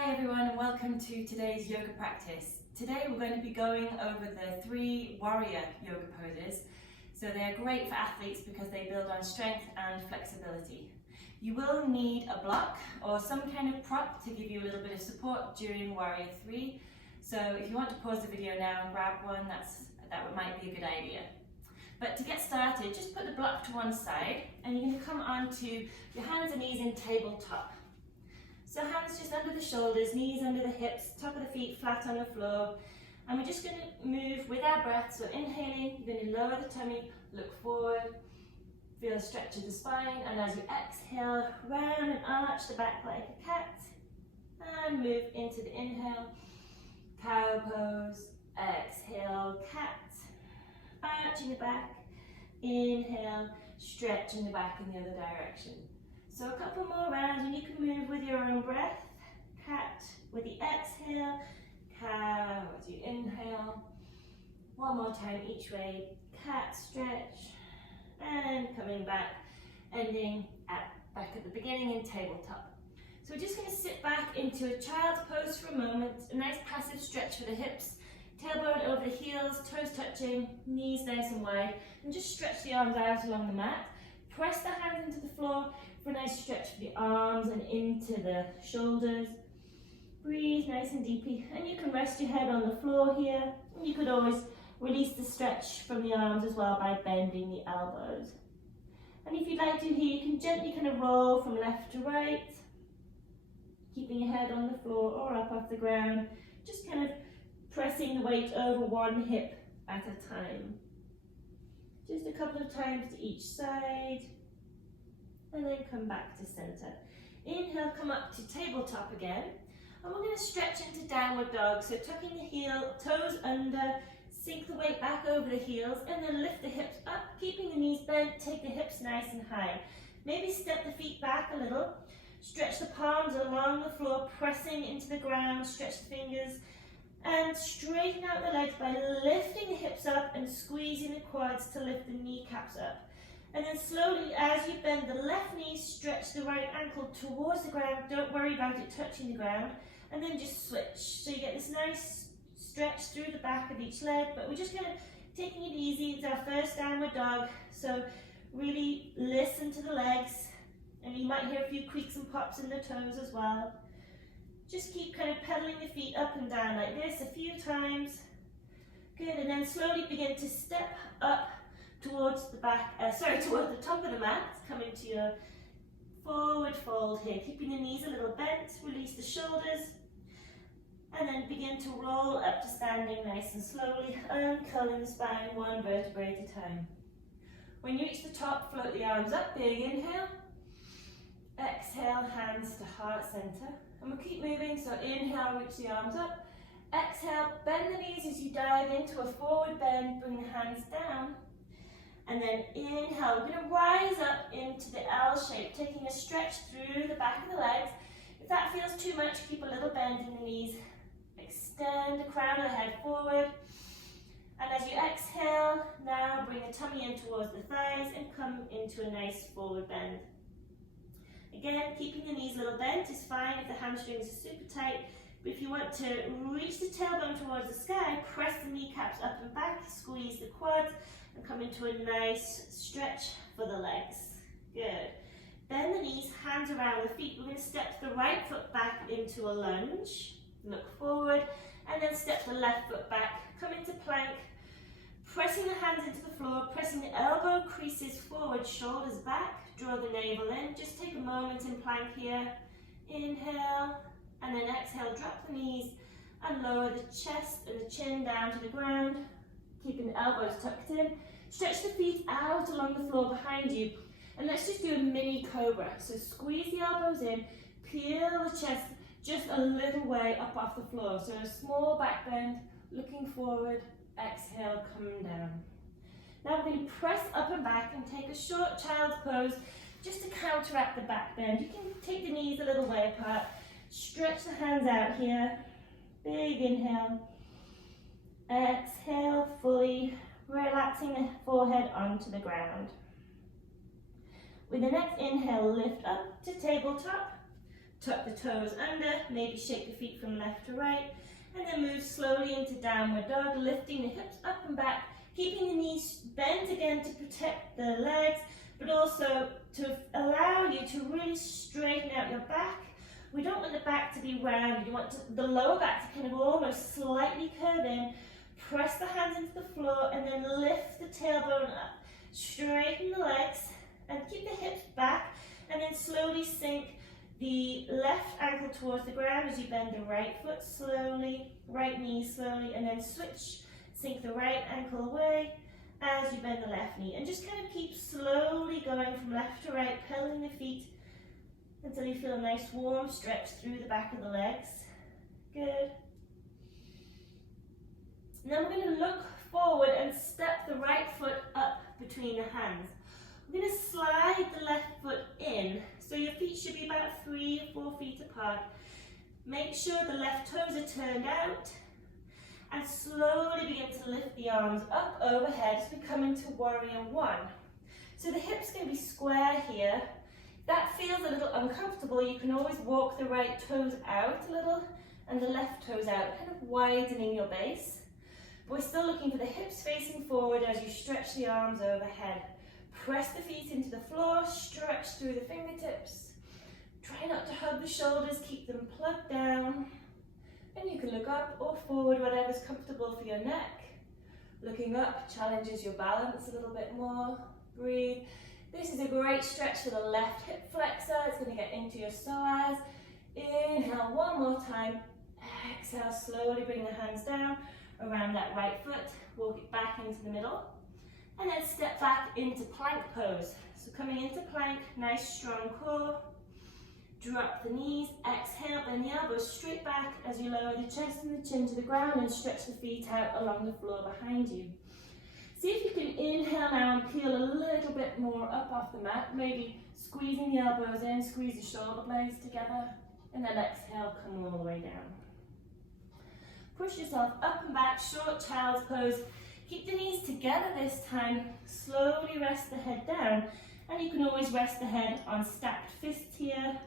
Hi everyone and welcome to today's yoga practice. Today we're going to be going over the 3 warrior yoga poses. So they're great for athletes because they build on strength and flexibility. You will need a block or some kind of prop to give you a little bit of support during warrior 3. So if you want to pause the video now and grab one, that might be a good idea. But to get started, just put the block to one side and you're going to come onto your hands and knees in tabletop. So hands just under the shoulders, knees under the hips, top of the feet flat on the floor. And we're just going to move with our breath. So inhaling, you're going to lower the tummy, look forward, feel a stretch of the spine. And as you exhale, round and arch the back like a cat. And move into the inhale, cow pose, exhale, cat. Arching the back, inhale, stretching the back in the other direction. So a couple more rounds and you can move with your own breath. Cat with the exhale, cow as you inhale. One more time each way, cat stretch, and coming back, ending back at the beginning in tabletop. So we're just going to sit back into a child's pose for a moment, a nice passive stretch for the hips, tailbone over the heels, toes touching, knees nice and wide, and just stretch the arms out along the mat. Press the hands into the floor for a nice stretch for the arms and into the shoulders. Breathe nice and deeply, and you can rest your head on the floor here. You could always release the stretch from the arms as well by bending the elbows. And if you'd like to here, you can gently kind of roll from left to right, keeping your head on the floor or up off the ground, just kind of pressing the weight over one hip at a time. Just a couple of times to each side, and then come back to center. Inhale, come up to tabletop again, and we're going to stretch into downward dog. So tucking the heel, toes under, sink the weight back over the heels, and then lift the hips up, keeping the knees bent, take the hips nice and high. Maybe step the feet back a little, stretch the palms along the floor, pressing into the ground, stretch the fingers, and straighten out the legs by lifting the hips up and squeezing the quads to lift the kneecaps up. And then slowly, as you bend the left knee, stretch the right ankle towards the ground. Don't worry about it touching the ground. And then just switch. So you get this nice stretch through the back of each leg. But we're just going to taking it easy. It's our first downward dog. So really listen to the legs. And you might hear a few creaks and pops in the toes as well. Just keep kind of pedaling the feet up and down like this a few times. Good, and then slowly begin to step up towards the towards the top of the mat. Come into your forward fold here, keeping the knees a little bent, release the shoulders, and then begin to roll up to standing nice and slowly, uncurling the spine one vertebrae at a time. When you reach the top, float the arms up, big inhale. Exhale, hands to heart center. And we'll keep moving, so inhale, reach the arms up. Exhale, bend the knees as you dive into a forward bend, bring the hands down. And then inhale, we're going to rise up into the L shape, taking a stretch through the back of the legs. If that feels too much, keep a little bend in the knees. Extend the crown of the head forward. And as you exhale, now bring the tummy in towards the thighs and come into a nice forward bend. Again, keeping the knees a little bent is fine if the hamstrings are super tight, but if you want to reach the tailbone towards the sky, press the kneecaps up and back, squeeze the quads, and come into a nice stretch for the legs. Good. Bend the knees, hands around the feet. We're going to step the right foot back into a lunge, look forward, and then step the left foot back, come into plank, pressing the hands into the floor, pressing the elbow creases forward, shoulders back, draw the navel in. Just take a moment in plank here. Inhale, and then exhale, drop the knees and lower the chest and the chin down to the ground, keeping the elbows tucked in. Stretch the feet out along the floor behind you, and let's just do a mini cobra. So squeeze the elbows in, peel the chest just a little way up off the floor. So a small back bend, looking forward, exhale, coming down. Now we're going to press up and back and take a short child's pose just to counteract the back bend. You can take the knees a little way apart, stretch the hands out here, big inhale, exhale fully, relaxing the forehead onto the ground. With the next inhale, lift up to tabletop, Tuck the toes under, maybe shake the feet from left to right, and then move slowly into downward dog, lifting the hips up and back, keeping the knees bent again to protect the legs, but also to allow you to really straighten out your back. We don't want the back to be round, you want the lower back to kind of almost slightly curve in. Press the hands into the floor and then lift the tailbone up. Straighten the legs and keep the hips back, and then slowly sink the left ankle towards the ground as you bend the right foot slowly, right knee slowly, and then switch. Sink the right ankle away as you bend the left knee. And just kind of keep slowly going from left to right, pedaling the feet until you feel a nice warm stretch through the back of the legs. Good. Now we're going to look forward and step the right foot up between the hands. We're going to slide the left foot in, so your feet should be about 3 or 4 feet apart. Make sure the left toes are turned out, and slowly begin to lift the arms up overhead as we come into warrior one. So the hips can be square here. If that feels a little uncomfortable, you can always walk the right toes out a little and the left toes out, kind of widening your base. We're still looking for the hips facing forward as you stretch the arms overhead. Press the feet into the floor, stretch through the fingertips. Try not to hug the shoulders, keep them plugged down. And you can look up or forward, whatever's comfortable for your neck. Looking up challenges your balance a little bit more. Breathe. This is a great stretch for the left hip flexor. It's going to get into your psoas. Inhale one more time. Exhale, slowly bring the hands down around that right foot, walk it back into the middle, and then step back into plank pose. So coming into plank, nice strong core, drop the knees, exhale, bend the elbows straight back as you lower the chest and the chin to the ground and stretch the feet out along the floor behind you. See if you can inhale now and peel a little bit more up off the mat, maybe squeezing the elbows in, squeeze the shoulder blades together, and then exhale, come all the way down. Push yourself up and back, short child's pose. Keep the knees together this time. Slowly rest the head down. And you can always rest the head on stacked fists here.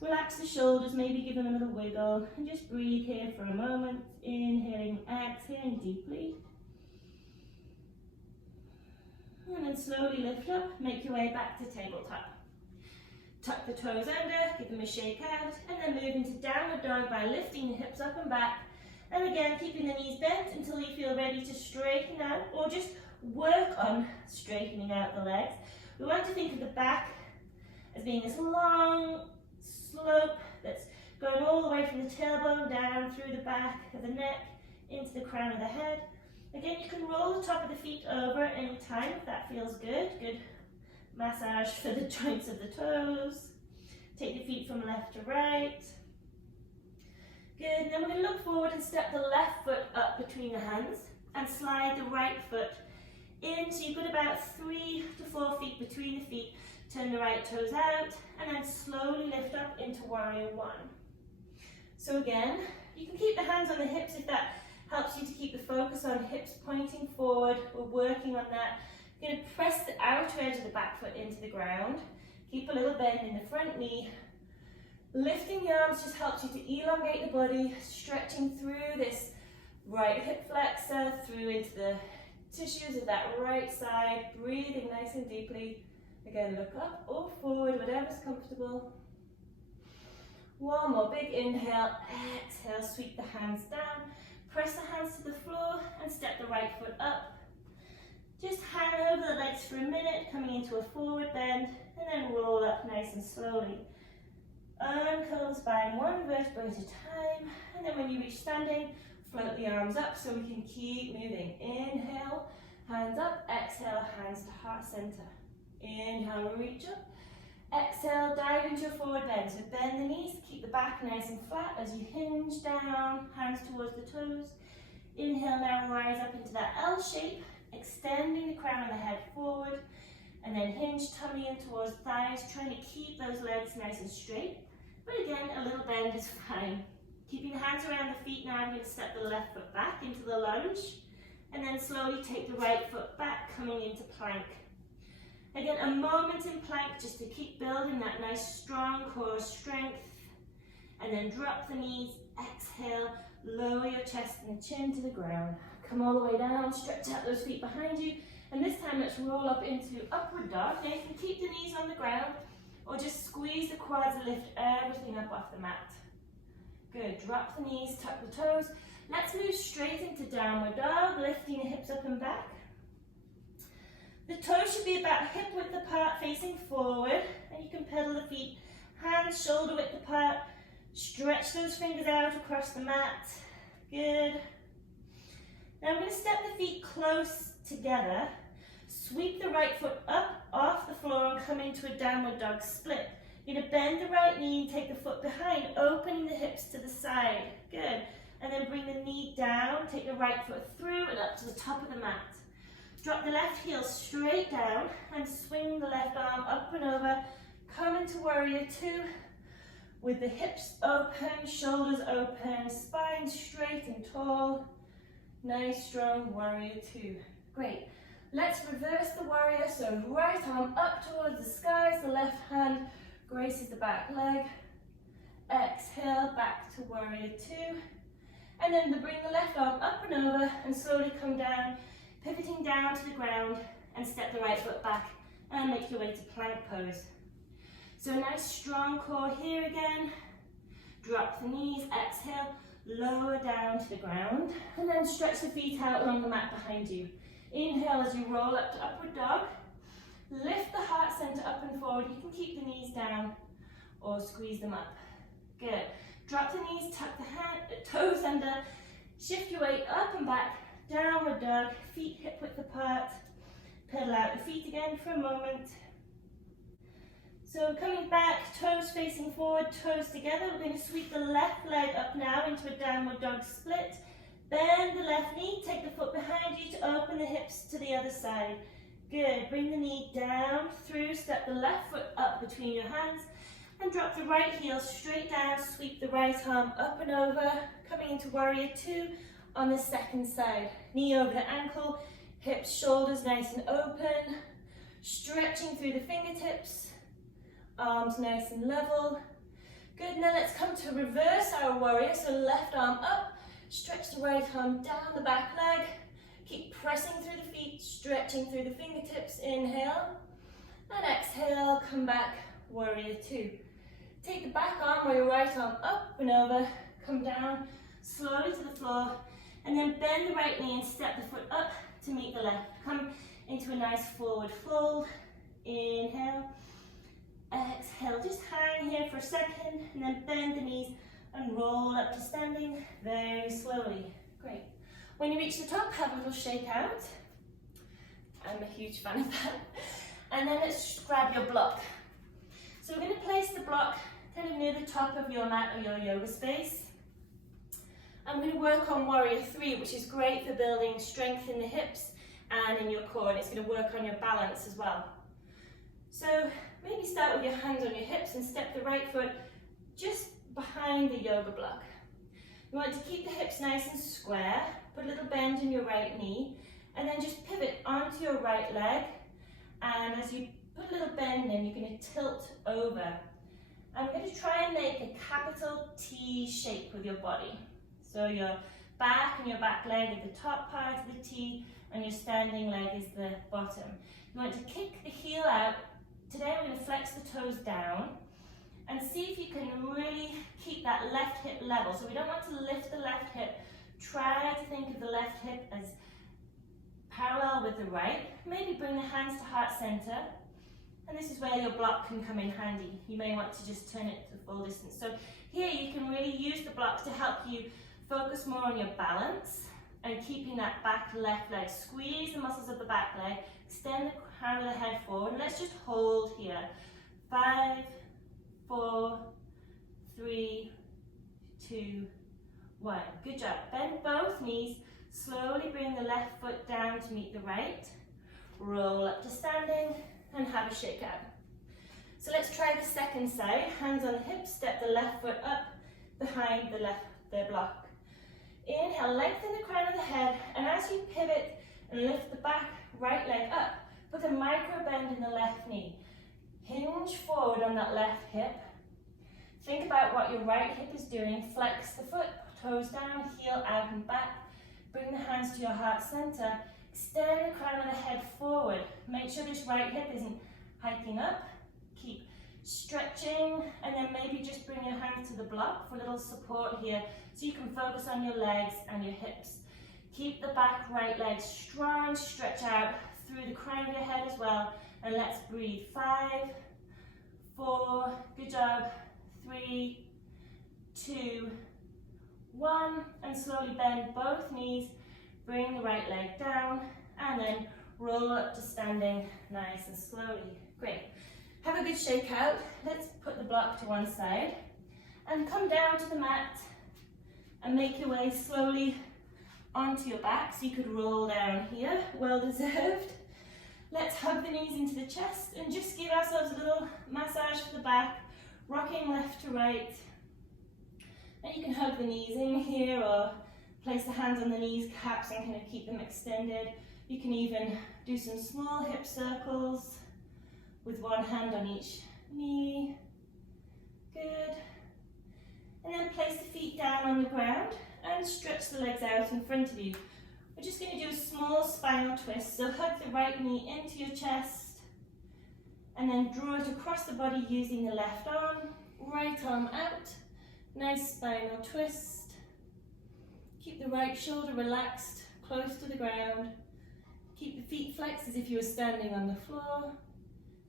Relax the shoulders, maybe give them a little wiggle. And just breathe here for a moment. Inhaling, exhaling deeply. And then slowly lift up, make your way back to tabletop. Tuck the toes under, give them a shake out, and then move into downward dog by lifting the hips up and back. And again, keeping the knees bent until you feel ready to straighten out, or just work on straightening out the legs. We want to think of the back as being this long slope that's going all the way from the tailbone down through the back of the neck into the crown of the head. Again, you can roll the top of the feet over at any time if that feels good. Good massage for the joints of the toes. Take the feet from left to right. Good, and then we're going to look forward and step the left foot up between the hands and slide the right foot in. So you've got about 3 to 4 feet between the feet. Turn the right toes out and then slowly lift up into warrior one. So again, you can keep the hands on the hips if that helps you to keep the focus on hips pointing forward. We're working on that. You're going to press the outer edge of the back foot into the ground. Keep a little bend in the front knee. Lifting the arms just helps you to elongate the body, stretching through this right hip flexor, through into the tissues of that right side, breathing nice and deeply. Again, look up or forward, whatever's comfortable. One more big inhale, exhale, sweep the hands down, press the hands to the floor and step the right foot up. Just hang over the legs for a minute, coming into a forward bend, and then roll up nice and slowly. Uncurl the spine one vertebra at a time, and then when you reach standing, float the arms up so we can keep moving. Inhale, hands up, exhale, hands to heart center. Inhale, reach up. Exhale, dive into your forward bend. So bend the knees, keep the back nice and flat as you hinge down, hands towards the toes. Inhale, now rise up into that L shape, extending the crown of the head forward, and then hinge tummy in towards thighs, trying to keep those legs nice and straight. But again, a little bend is fine. Keeping the hands around the feet now, I'm going to step the left foot back into the lunge, and then slowly take the right foot back, coming into plank. Again, a moment in plank just to keep building that nice strong core strength. And then drop the knees, exhale, lower your chest and chin to the ground. Come all the way down, stretch out those feet behind you. And this time let's roll up into upward dog. Now you can keep the knees on the ground or just squeeze the quads and lift everything up off the mat. Good, drop the knees, tuck the toes. Let's move straight into downward dog, lifting the hips up and back. The toes should be about hip width apart, facing forward, and you can pedal the feet, hands shoulder width apart. Stretch those fingers out across the mat. Good. Now I'm going to step the feet close together. Sweep the right foot up off the floor and come into a downward dog split. You're going to bend the right knee and take the foot behind, opening the hips to the side. Good. And then bring the knee down, take the right foot through and up to the top of the mat. Drop the left heel straight down and swing the left arm up and over. Come into warrior two with the hips open, shoulders open, spine straight and tall. Nice strong warrior two. Great. Let's reverse the warrior. So right arm up towards the skies, the left hand graces the back leg. Exhale, back to warrior two. And then bring the left arm up and over and slowly come down, pivoting down to the ground and step the right foot back and make your way to plank pose. So a nice strong core here again. Drop the knees, exhale, lower down to the ground and then stretch the feet out along the mat behind you. Inhale as you roll up to upward dog. Lift the heart center up and forward. You can keep the knees down or squeeze them up. Good. Drop the knees, tuck the toes under, shift your weight up and back, downward dog, feet hip width apart. Pedal out the feet again for a moment. So coming back, toes facing forward, toes together. We're going to sweep the left leg up now into a downward dog split. Bend the left knee, take the foot behind you to open the hips to the other side. Good, bring the knee down through, step the left foot up between your hands and drop the right heel straight down, sweep the right arm up and over, coming into warrior two on the second side. Knee over the ankle, hips, shoulders nice and open, stretching through the fingertips, arms nice and level. Good, now let's come to reverse our warrior, so left arm up, stretch the right arm down the back leg, keep pressing through the feet, stretching through the fingertips, inhale, and exhale, come back, warrior two. Take the back arm or your right arm up and over, come down slowly to the floor, and then bend the right knee and step the foot up to meet the left. Come into a nice forward fold, inhale, exhale, just hang here for a second, and then bend the knees and roll up to standing very slowly. Great. When you reach the top, have a little shake out. I'm a huge fan of that. And then let's grab your block. So we're going to place the block kind of near the top of your mat or your yoga space. I'm going to work on warrior three, which is great for building strength in the hips and in your core, and it's going to work on your balance as well. So maybe start with your hands on your hips and step the right foot just behind the yoga block. You want to keep the hips nice and square, put a little bend in your right knee, and then just pivot onto your right leg. And as you put a little bend in, you're going to tilt over. I'm going to try and make a capital T shape with your body. So your back and your back leg are the top part of the T, and your standing leg is the bottom. You want to kick the heel out. Today we're going to flex the toes down and see if you can really keep that left hip level. So we don't want to lift the left hip. Try to think of the left hip as parallel with the right. Maybe bring the hands to heart center. And this is where your block can come in handy. You may want to just turn it to full distance. So here you can really use the block to help you focus more on your balance and keeping that back left leg. Squeeze the muscles of the back leg, extend the crown of the head forward. And let's just hold here. 5, 4, 3, 2, 1. Good job. Bend both knees. Slowly bring the left foot down to meet the right. Roll up to standing and have a shake out. So let's try the second side. Hands on the hips, step the left foot up behind the block. Inhale, lengthen the crown of the head, and as you pivot and lift the back right leg up, put a micro bend in the left knee. Hinge forward on that left hip. Think about what your right hip is doing. Flex the foot, toes down, heel out and back. Bring the hands to your heart center. Extend the crown of the head forward. Make sure this right hip isn't hiking up. Keep stretching, and then maybe just bring your hands to the block for a little support here so you can focus on your legs and your hips. Keep the back right leg strong, stretch out through the crown of your head as well, and let's breathe. 5, 4, good job, 3, 2, 1, and slowly bend both knees, bring the right leg down, and then roll up to standing nice and slowly. Great. Have a good shake out. Let's put the block to one side and come down to the mat and make your way slowly onto your back. So you could roll down here, well deserved. Let's hug the knees into the chest and just give ourselves a little massage for the back, rocking left to right. And you can hug the knees in here or place the hands on the knees caps and kind of keep them extended. You can even do some small hip circles with one hand on each knee. Good. And then place the feet down on the ground and stretch the legs out in front of you. We're just going to do a small spinal twist. So hug the right knee into your chest and then draw it across the body using the left arm. Right arm out. Nice spinal twist. Keep the right shoulder relaxed, close to the ground. Keep the feet flexed as if you were standing on the floor.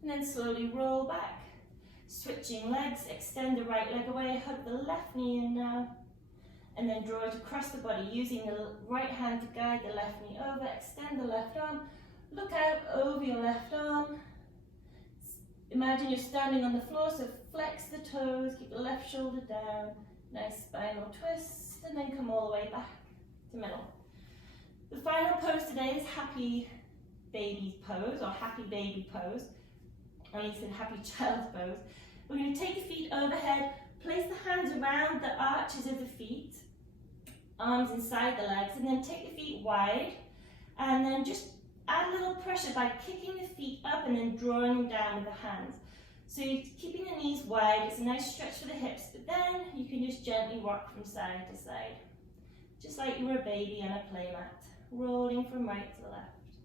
And then slowly roll back. Switching legs, extend the right leg away, hug the left knee in now. And then draw it across the body using the right hand to guide the left knee over. Extend the left arm. Look out over your left arm. Imagine you're standing on the floor, so flex the toes, keep the left shoulder down. Nice spinal twist, and then come all the way back to middle. The final pose today is happy baby pose, or happy baby pose. At least in happy child pose. We're going to take the feet overhead, place the hands around the arches of the feet, arms inside the legs, and then take the feet wide, and then just add a little pressure by kicking the feet up and then drawing them down with the hands. So you're keeping the knees wide, it's a nice stretch for the hips, but then you can just gently rock from side to side, just like you were a baby on a play mat, rolling from right to left.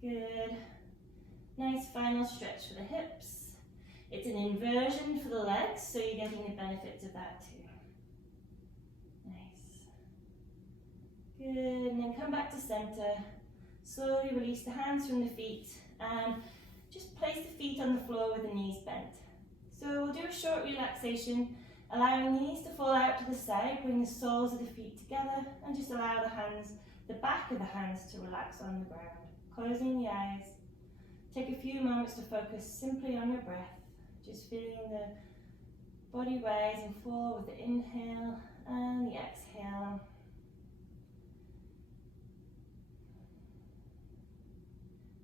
Good. Nice final stretch for the hips. It's an inversion for the legs, so you're getting the benefits of that too. Nice. Good, and then come back to center. Slowly release the hands from the feet and just place the feet on the floor with the knees bent. So we'll do a short relaxation, allowing the knees to fall out to the side, bring the soles of the feet together, and just allow the hands, the back of the hands to relax on the ground. Closing the eyes. Take a few moments to focus simply on your breath, just feeling the body rise and fall with the inhale and the exhale.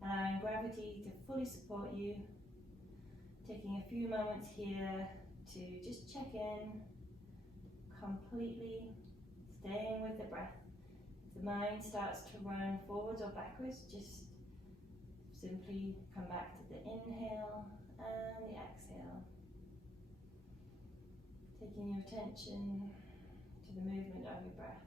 Allowing gravity to fully support you. Taking a few moments here to just check in, completely staying with the breath. If the mind starts to run forwards or backwards, just simply come back to the inhale and the exhale. Taking your attention to the movement of your breath.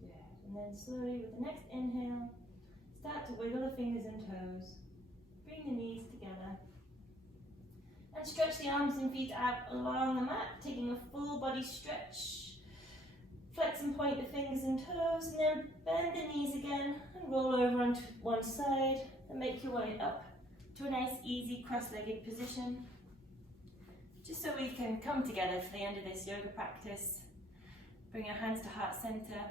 Good. And then slowly with the next inhale, start to wiggle the fingers and toes. Bring the knees together. And stretch the arms and feet out along the mat, taking a full body stretch. Flex and point the fingers and toes, and then bend the knees again and roll over onto one side and make your way up to a nice easy cross-legged position. Just so we can come together for the end of this yoga practice. Bring your hands to heart center.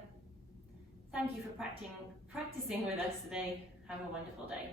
Thank you for practicing with us today. Have a wonderful day.